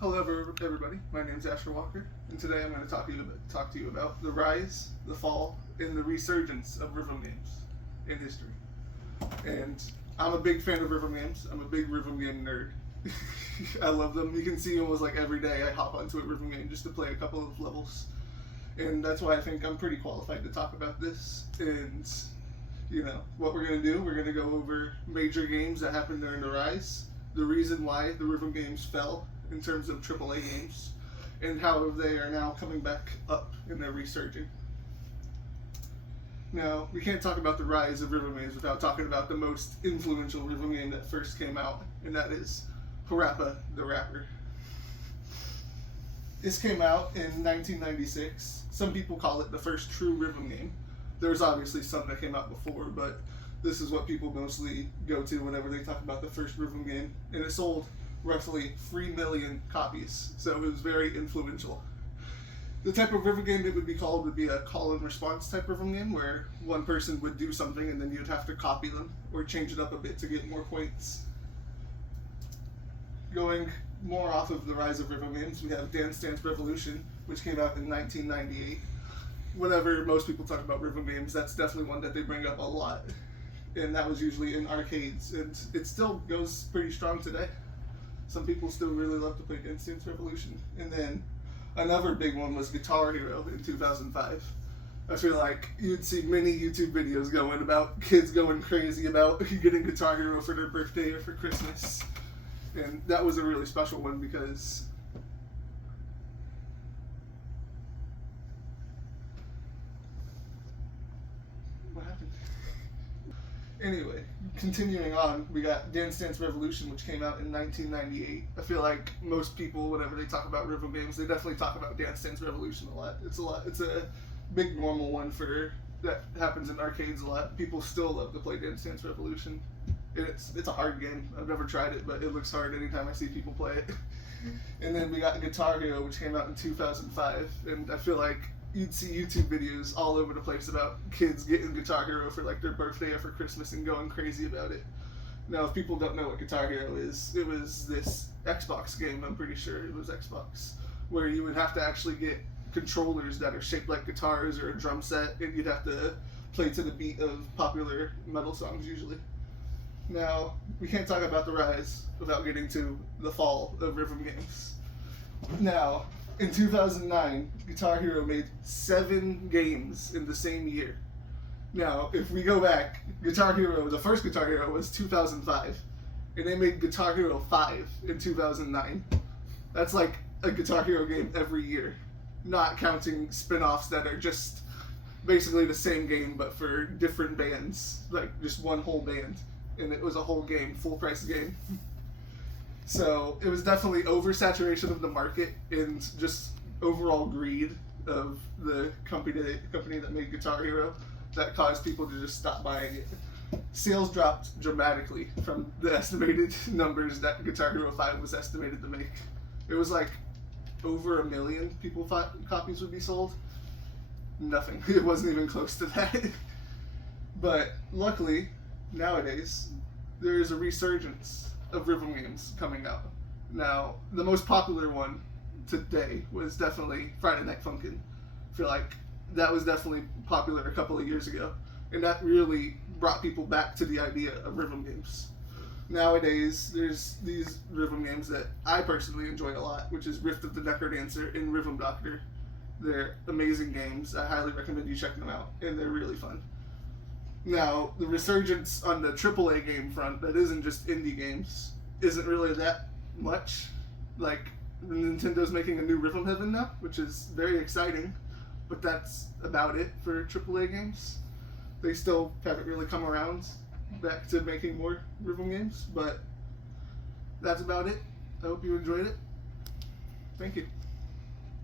Hello, everybody. My name is Asher Walker, and today I'm going to talk to you about the rise, the fall, and the resurgence of rhythm games in history. And I'm a big fan of rhythm games. I'm a big rhythm game nerd. I love them. You can see almost like every day I hop onto a rhythm game just to play a couple of levels, and that's why I think I'm pretty qualified to talk about this. And what we're going to do, we're going to go over major games that happened during the rise, the reason why the rhythm games fell in terms of AAA games, and how they are now coming back up and they're resurging. Now, we can't talk about the rise of rhythm games without talking about the most influential rhythm game that first came out, and that is Parappa the Rapper. This came out in 1996. Some people call it the first true rhythm game. There's obviously some that came out before, but this is what people mostly go to whenever they talk about the first rhythm game, and it sold roughly 3 million copies, so it was very influential. The type of rhythm game it would be called would be a call and response type rhythm game, where one person would do something and then you'd have to copy them or change it up a bit to get more points. Going more off of the rise of rhythm games, we have Dance Dance Revolution, which came out in 1998. Whenever most people talk about rhythm games, that's definitely one that they bring up a lot, and that was usually in arcades, and it still goes pretty strong today. Some people still really love to play Dance Dance Revolution. And then another big one was Guitar Hero in 2005. I feel like you'd see many YouTube videos going about kids going crazy about getting Guitar Hero for their birthday or for Christmas. And that was a really special one because what happened? Anyway, continuing on, we got Dance Dance Revolution, which came out in 1998. I feel like most people, whenever they talk about rhythm games, they definitely talk about Dance Dance Revolution a lot. It's a big normal one that happens in arcades a lot. People still love to play Dance Dance Revolution. It's a hard game. I've never tried it, but it looks hard anytime I see people play it. And then we got Guitar Hero, which came out in 2005, and I feel like you'd see YouTube videos all over the place about kids getting Guitar Hero for like their birthday or for Christmas and going crazy about it. Now, if people don't know what Guitar Hero is, it was this Xbox game, I'm pretty sure it was Xbox, where you would have to actually get controllers that are shaped like guitars or a drum set, and you'd have to play to the beat of popular metal songs usually. Now, we can't talk about the rise without getting to the fall of rhythm games. Now, in 2009, Guitar Hero made 7 games in the same year. Now, if we go back, Guitar Hero, the first Guitar Hero was 2005, and they made Guitar Hero 5 in 2009. That's like a Guitar Hero game every year, not counting spin-offs that are just basically the same game but for different bands, like just one whole band, and it was a whole game, full price game. So it was definitely oversaturation of the market and just overall greed of the company that made Guitar Hero that caused people to just stop buying it. Sales dropped dramatically from the estimated numbers that Guitar Hero 5 was estimated to make. It was like over 1 million copies would be sold. Nothing. It wasn't even close to that. But luckily, nowadays, there is a resurgence of rhythm games coming out. Now, the most popular one today was definitely Friday Night Funkin'. I feel like that was definitely popular a couple of years ago, and that really brought people back to the idea of rhythm games. Nowadays, there's these rhythm games that I personally enjoy a lot, which is Rift of the Necrodancer and Rhythm Doctor. They're amazing games. I highly recommend you check them out, and they're really fun. Now, the resurgence on the AAA game front that isn't just indie games isn't really that much. Like, Nintendo's making a new Rhythm Heaven now, which is very exciting, but that's about it for AAA games. They still haven't really come around back to making more rhythm games, but that's about it. I hope you enjoyed it. Thank you.